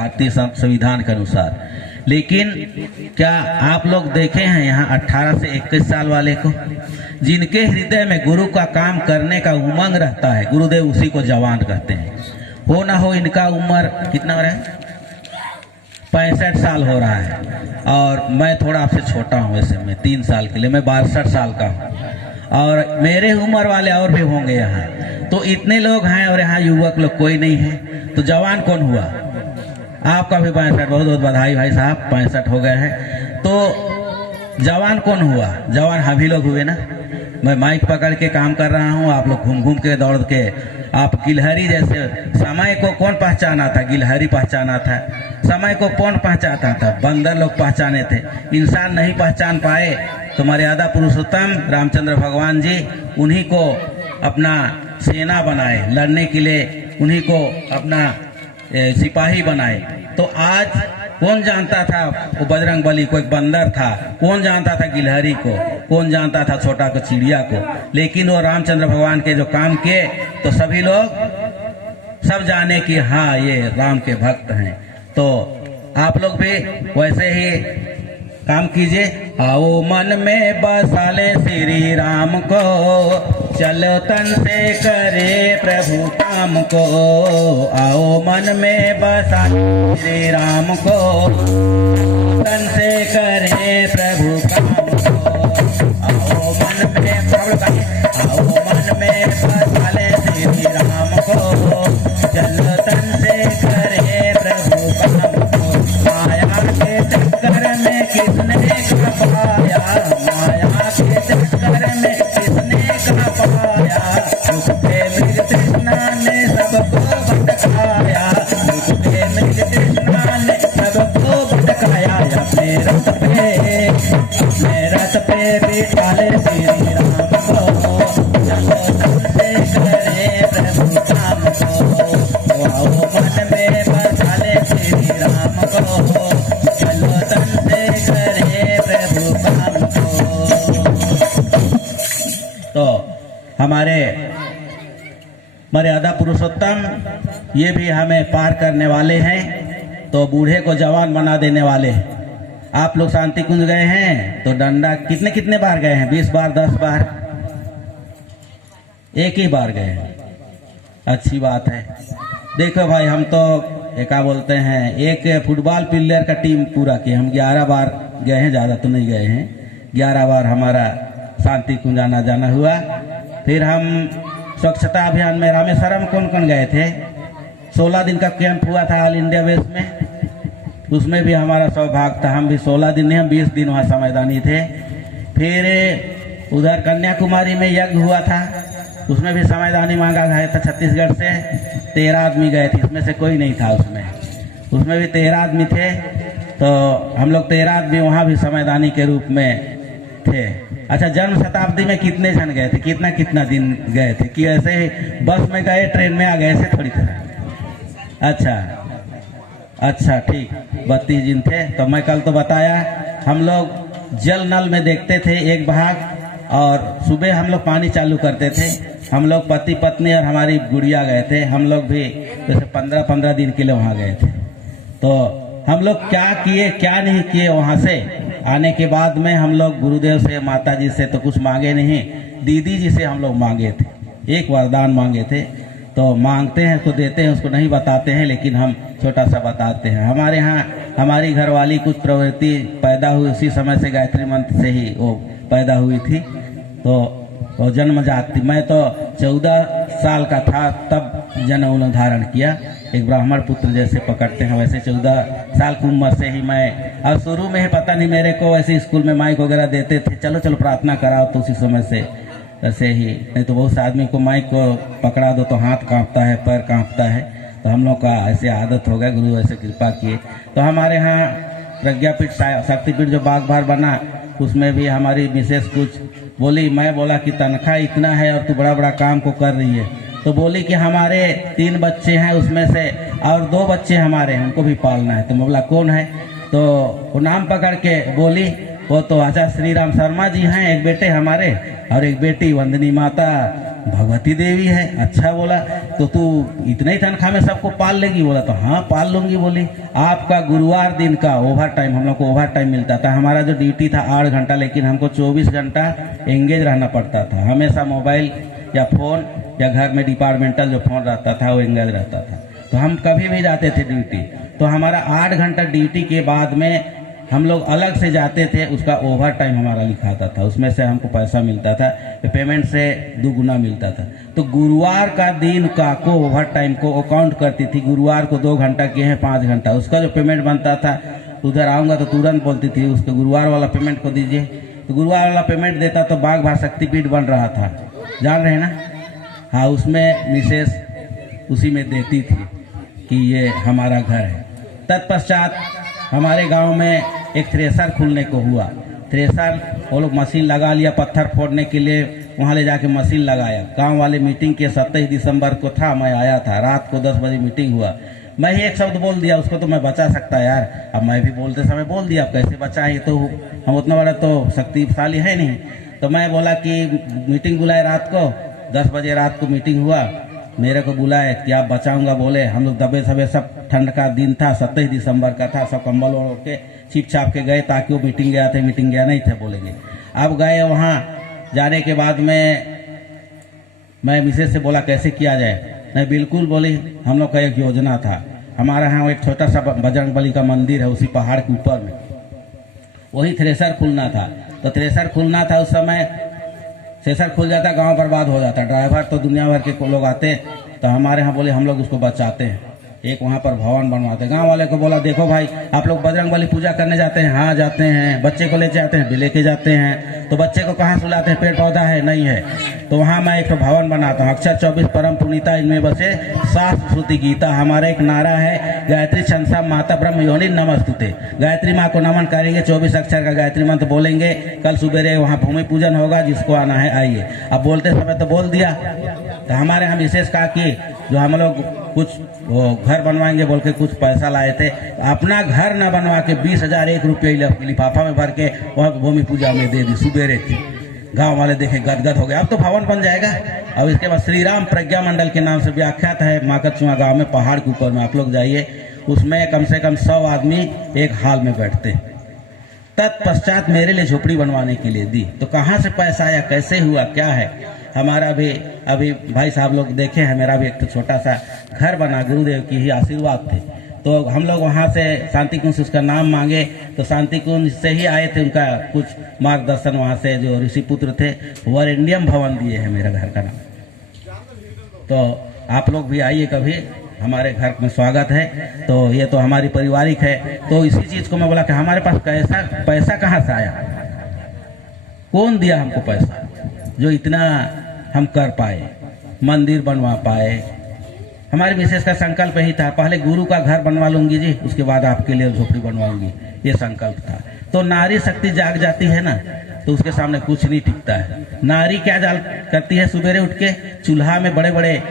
भारतीय संविधान के अनुसार। लेकिन क्या आप लोग देखे हैं यहाँ 18 से 21 साल वाले को, जिनके हृदय में गुरु का काम करने का उमंग रहता है, गुरुदेव उसी को जवान कहते हैं। हो ना हो इनका उम्र कितना हो रहा है, 65 साल हो रहा है। और मैं थोड़ा आपसे छोटा हूँ, वैसे मैं 3 साल के लिए, मैं 62 साल का हूँ। और मेरे उम्र वाले और भी होंगे यहाँ, तो इतने लोग हैं और यहाँ युवक लोग कोई नहीं है, तो जवान कौन हुआ? आपका भी 65, बहुत बहुत बधाई भाई साहब, 65 हो गए हैं। तो जवान कौन हुआ? जवान हम ही लोग हुए ना। मैं माइक पकड़ के काम कर रहा हूँ, आप लोग घूम घूम के दौड़ के, आप गिलहरी जैसे। समय को कौन पहचाना था? गिलहरी पहचाना था। समय को कौन पहचानता था? बंदर लोग पहचाने थे, इंसान नहीं पहचान पाए। तो मर्यादा पुरुषोत्तम रामचंद्र भगवान जी उन्हीं को अपना सेना बनाए लड़ने के लिए, उन्हीं को अपना सिपाही बनाए। तो आज कौन जानता था वो बजरंग बली को एक बंदर था? कौन जानता था गिलहरी को? कौन जानता था छोटा को चिड़िया को? लेकिन वो रामचंद्र भगवान के जो काम किए तो सभी लोग सब जाने कि हाँ ये राम के भक्त हैं। तो आप लोग भी वैसे ही काम कीजिए। आओ मन में बसाले श्री राम को, चलो तन से करे प्रभु काम को। आओ मन में बसाले श्री राम को, तन से करे प्रभु काम को। आओ मन में बसाले श्री राम को, चलो तन से करे प्रभु काम को। माया के चक्कर में किसने पाया, माया के चक्कर में किसने पाया। उसके मृग तृष्णा ने सबको भटकाया, उसके मृग तृष्णा ने सबको भटकाया। अपने रथ पे बिठाले श्री राम को, चलो तन से करे प्रभु काम को। आओ मन में बसाले श्री राम को, चलो तन से करे प्रभु काम को। तो हमारे मर्यादा पुरुषोत्तम ये भी हमें पार करने वाले हैं, तो बूढ़े को जवान बना देने वाले हैं। आप लोग शांति कुंज गए हैं तो डंडा कितने कितने बार गए हैं? 20 बार, 10 बार? एक ही बार गए हैं। अच्छी बात है। देखो भाई, हम तो क्या बोलते हैं, एक फुटबॉल प्लेयर का टीम पूरा किया। हम 11 बार गए हैं, ज़्यादा तो नहीं गए हैं। 11 बार हमारा शांति कुंज आना जाना हुआ। फिर हम स्वच्छता अभियान में रामेश्वरम कौन कौन गए थे? 16 दिन का कैंप हुआ था ऑल इंडिया बेस में, उसमें भी हमारा सौभाग्य था। हम भी 16 दिन नहीं, हम 20 दिन वहाँ समयदानी थे। फिर उधर कन्याकुमारी में यज्ञ हुआ था, उसमें भी समयदानी मांगा गया था। छत्तीसगढ़ से 13 आदमी गए थे, इसमें से कोई नहीं था उसमें भी 13 आदमी थे। तो हम लोग 13 आदमी वहाँ भी समयदानी के रूप में थे। अच्छा, जन्म शताब्दी में कितने जन गए थे? कितना कितना दिन गए थे? कि ऐसे ही बस में गए, ट्रेन में आ गए, ऐसे थोड़ी था? अच्छा ठीक, 32 दिन थे। तो मैं कल तो बताया, हम लोग जल नल में देखते थे एक भाग, और सुबह हम लोग पानी चालू करते थे। हम लोग पति पत्नी और हमारी गुड़िया गए थे। हम लोग भी जैसे 15-15 दिन के लिए वहाँ गए थे। तो हम लोग क्या किए क्या नहीं किए, वहाँ से आने के बाद में हम लोग गुरुदेव से, माता जी से तो कुछ मांगे नहीं, दीदी जी से हम लोग मांगे थे, एक वरदान मांगे थे। तो मांगते हैं तो देते हैं, उसको नहीं बताते हैं, लेकिन हम छोटा सा बताते हैं। हमारे यहाँ हमारी घरवाली कुछ प्रवृत्ति पैदा हुई, उसी समय से गायत्री मंत्र से ही वो पैदा हुई थी। तो वो जन्म जाति, मैं तो 14 साल का था तब जन्म धारण किया। एक ब्राह्मण पुत्र जैसे पकड़ते हैं वैसे 14 साल की उम्र से ही मैं, और शुरू में ही पता नहीं मेरे को वैसे स्कूल में माइक वगैरह देते थे, चलो चलो प्रार्थना कराओ, तो उसी समय से ऐसे ही। नहीं तो बहुत से आदमी को माइक को पकड़ा दो तो हाथ कांपता है, पैर कांपता है। तो हम लोग का ऐसे आदत हो गया, गुरु ऐसे कृपा किए। तो हमारे यहाँ प्रज्ञापीठ शक्तिपीठ जो बागबार बना, उसमें भी हमारी विशेष कुछ बोली। मैं बोला कि तनख्वाह इतना है और तू बड़ा बड़ा काम को कर रही है। तो बोली कि हमारे 3 बच्चे हैं, उसमें से और 2 बच्चे हमारे हैं, उनको भी पालना है। तो मैं बोला कौन है? तो वो नाम पकड़ के बोली, वो तो आचार्य श्री राम शर्मा जी हैं, एक बेटे हमारे और एक बेटी वंदनी माता भगवती देवी है। अच्छा बोला, तो तू इतने ही तनख्वाह में सबको पाल लेगी? बोला तो हाँ पाल लूंगी। बोली आपका गुरुवार दिन का ओवर टाइम, हम लोग को ओवर टाइम मिलता था। हमारा जो ड्यूटी था 8 घंटा, लेकिन हमको 24 घंटा एंगेज रहना पड़ता था। हमेशा मोबाइल या फ़ोन या घर में डिपार्टमेंटल जो फ़ोन रहता था वो एंगेज रहता था। तो हम कभी भी जाते थे ड्यूटी, तो हमारा 8 घंटा ड्यूटी के बाद में हम लोग अलग से जाते थे, उसका ओवर टाइम हमारा लिखाता था, उसमें से हमको पैसा मिलता था, पेमेंट से 2 गुना मिलता था। तो गुरुवार का दिन का को ओवर टाइम को अकाउंट करती थी। गुरुवार को 2 घंटा किए हैं 5 घंटा, उसका जो पेमेंट बनता था, उधर आऊँगा तो तुरंत बोलती थी उसको गुरुवार वाला पेमेंट को दीजिए। तो गुरुवार वाला पेमेंट देता तो बाघ भार शक्तिपीठ बन रहा था, जान रहे ना? हाँ, उसमें मिसेस उसी में देती थी कि ये हमारा घर है। तत्पश्चात हमारे गांव में एक थ्रेसर खुलने को हुआ। थ्रेसर वो लोग मशीन लगा लिया, पत्थर फोड़ने के लिए वहाँ ले जाके मशीन लगाया। गांव वाले मीटिंग के 27 दिसंबर को था, मैं आया था, रात को 10 बजे मीटिंग हुआ। मैं ही एक शब्द बोल दिया, उसको तो मैं बचा सकता यार, अब मैं भी बोलते समय बोल दिया, अब कैसे बचाएं? तो हम उतना बड़ा तो शक्तिशाली है नहीं। तो मैं बोला कि मीटिंग बुलाए रात को 10 बजे, रात को मीटिंग हुआ, मेरे को बुलाए कि आप बचाऊंगा। बोले हम लोग दबे सबे, सब ठंड का दिन था, 27 दिसंबर का था, सब कंबल ओढ़ के छिप छाप के गए ताकि वो मीटिंग गया थे, मीटिंग गया नहीं थे बोलेंगे। अब गए वहाँ, जाने के बाद में मैं मिसेज से बोला कैसे किया जाए? नहीं बिल्कुल, बोली हम लोग का एक योजना था, हमारे यहाँ एक छोटा सा बजरंगबली का मंदिर है उसी पहाड़ के ऊपर में, वही थ्रेसर खुलना था। तो थ्रेसर खुलना था, उस समय थ्रेसर खुल जाता गांव बर्बाद हो जाता, ड्राइवर तो दुनिया भर के लोग आते। तो हमारे यहाँ बोले हम लोग उसको बचाते हैं, एक वहाँ पर भवन बनवाते। गांव वाले को बोला देखो भाई आप लोग बजरंगबली पूजा करने जाते हैं? हाँ जाते हैं। बच्चे को ले जाते हैं? भी लेके जाते हैं। तो बच्चे को कहाँ सुलाते हैं? पेड़ पौधा है नहीं है, तो वहाँ मैं एक भवन बनाता हूँ। अक्षर 24 परम पुनीता इनमें बसे, शास्त्र श्रुति गीता। हमारा एक नारा है, गायत्री छंसा माता ब्रह्म योनि नमस्तुते। गायत्री माँ को नमन करेंगे, 24 अक्षर का गायत्री मंत्र बोलेंगे। कल सुबेरे वहाँ भूमि पूजन होगा, जिसको आना है आइए। अब बोलते समय तो बोल दिया। तो हमारे यहाँ विशेष कहा कि जो हम लोग कुछ वो घर बनवाएंगे बोल के कुछ पैसा लाए थे, अपना घर ना बनवा के 20,000 1 रुपये लिफाफा में भर के वहाँ भूमि पूजा में दे दी सुबेरे थी। गांव वाले देखे गदगद हो गए, अब तो भवन बन जाएगा। अब इसके बाद श्री राम प्रज्ञा मंडल के नाम से व्याख्यात है माकचुआ गांव में, पहाड़ के ऊपर में, आप लोग जाइए, उसमें कम से कम 100 आदमी एक हाल में बैठते। तत्पश्चात मेरे लिए झोपड़ी बनवाने के लिए दी। तो कहाँ से पैसा आया, कैसे हुआ, क्या है? हमारा भी अभी भाई साहब लोग देखे हैं, मेरा भी एक तो छोटा सा घर बना, गुरुदेव की ही आशीर्वाद थे। तो हम लोग वहाँ से शांति कुंज से उसका नाम मांगे, तो शांति कुंज से ही आए थे, उनका कुछ मार्गदर्शन वहाँ से जो ऋषि पुत्र थे वरेण्यम भवन दिए हैं मेरा घर का नाम। तो आप लोग भी आइए कभी, हमारे घर में स्वागत है। तो ये तो हमारी पारिवारिक है। तो इसी चीज़ को मैं बोला कि हमारे पास पैसा कहाँ से आया, कौन दिया हमको पैसा जो इतना हम कर पाए, मंदिर बनवा पाए। हमारे विशेष का संकल्प यही था, पहले गुरु का घर बनवा लूंगी जी, उसके बाद आपके लिए झोपड़ी बनवाऊंगी, ये संकल्प था। तो नारी शक्ति जाग जाती है ना, तो उसके सामने कुछ नहीं टिकता है। नारी क्या करती है, सुबेरे उठ के चूल्हा में बड़े बड़े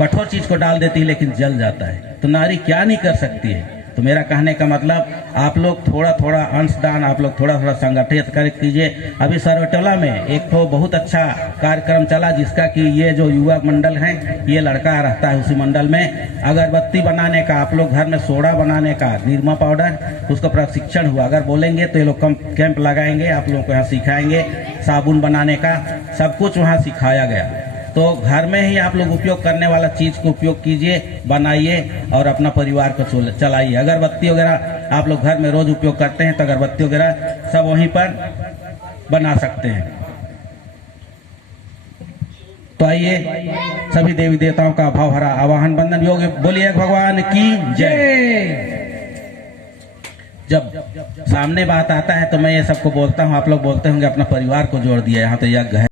कठोर चीज को डाल देती है, लेकिन जल जाता है। तो नारी क्या नहीं कर सकती है। तो मेरा कहने का मतलब, आप लोग थोड़ा थोड़ा अंशदान, आप लोग थोड़ा थोड़ा संगठित कर कीजिए। अभी सरवटोला में एक तो बहुत अच्छा कार्यक्रम चला, जिसका कि ये जो युवा मंडल है, ये लड़का रहता है उसी मंडल में, अगरबत्ती बनाने का, आप लोग घर में सोडा बनाने का, निरमा पाउडर, उसका प्रशिक्षण हुआ। अगर बोलेंगे तो ये लोग कैंप लगाएंगे, आप लोगों को यहाँ सिखाएंगे। साबुन बनाने का सब कुछ वहाँ सिखाया गया। तो घर में ही आप लोग उपयोग करने वाला चीज को उपयोग कीजिए, बनाइए और अपना परिवार को चलाइए। अगरबत्ती वगैरह आप लोग घर में रोज उपयोग करते हैं, तो अगरबत्ती वगैरह सब वहीं पर बना सकते हैं। तो आइए सभी देवी देवताओं का भाव भरा आवाहन बंदन योग बोलिए भगवान की जय। जब सामने बात आता है तो मैं ये सबको बोलता हूँ, आप लोग बोलते होंगे अपना परिवार को जोड़ दिया, यहाँ तो यज्ञ है।